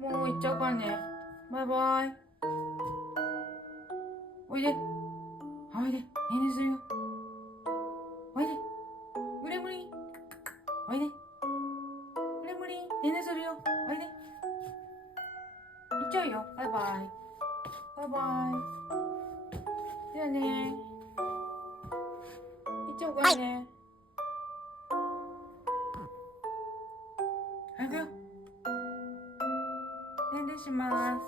もう行っちゃうからね。バイバイ。おいで。おいで。ねえねするよ。おいで。うれむり。おいで。うれむり。ねえねするよ。おいで。行っちゃうよ。バイバイ。バイバイ。じゃあね。行っちゃおうからね。早くよ。ねんねします。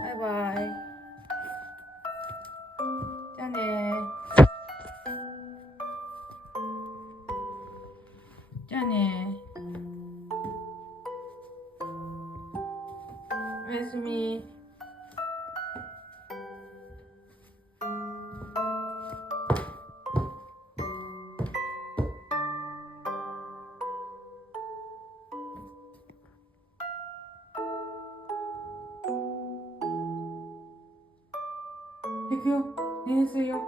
バイバイ。じゃあね。じゃあね。おやすみ。行くよ。ねんするよ。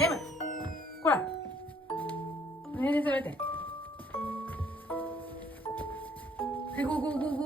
眠い。こら。ねんねされて。はい、ゴーゴーゴーゴ